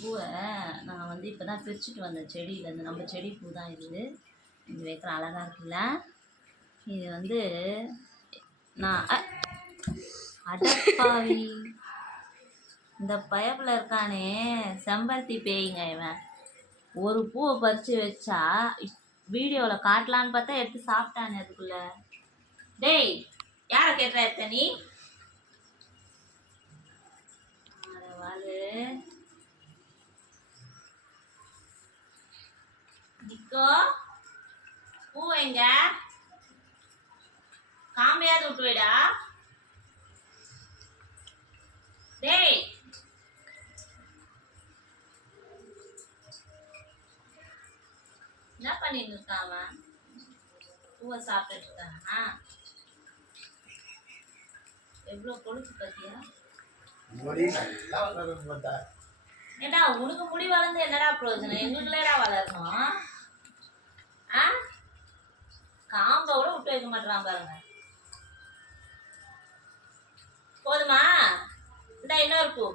பூவை நான் வந்து இப்போ தான் பிரிச்சுட்டு வந்தேன் செடியிலேருந்து. நம்ம செடி பூ தான் இது. இது வைக்கிற அழகாக இருக்குல்ல. இது வந்து நான் அடப்பாவி இந்த பயப்பில் இருக்கானே செம்பருத்தி பேய்ங்க இவன். ஒரு பூவை பறித்து வச்சா வீடியோவில் காட்டலான்னு பார்த்தா எடுத்து சாப்பிட்டானே அதுக்குள்ள. டேய் யாரை கேட்டுற எடுத்த நீ? வாழு நிக்கோ பூ எங்க காம்பையாவது விட்டு போயிடா. டேய் என்ன பண்ணிட்டு இருக்கான் அவன்? பூவை சாப்பிட்டுட்டு இருக்கானா? எவ்வளோ கொழுப்பு பத்தியா? ஏடா உனக்கு முடி வளர்ந்து என்னடா பிரயோஜனம்? எங்களுக்குள்ளடா வளரணும். காம்பை கூட விட்டு வைக்க மாட்டான் பாருங்க. போதுமா? இந்த இன்னொரு பூ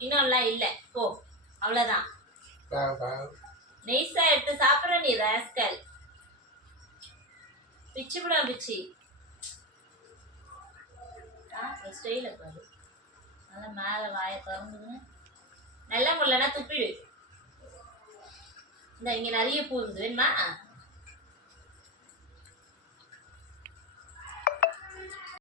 இன்னொன்னுலாம் இல்லை போ, அவ்வளோதான். நெய்ஸா எடுத்து சாப்பிட்ற நீ ராஸ்கல். பிச்சு விட பிச்சு ஸ்டைல பாரு. நல்லா மேலே வாயை திறந்துன்னு நல்லா முடியலன்னா துப்பிடு. இந்த இங்கே நிறைய பூ இருக்குது வேணுமா?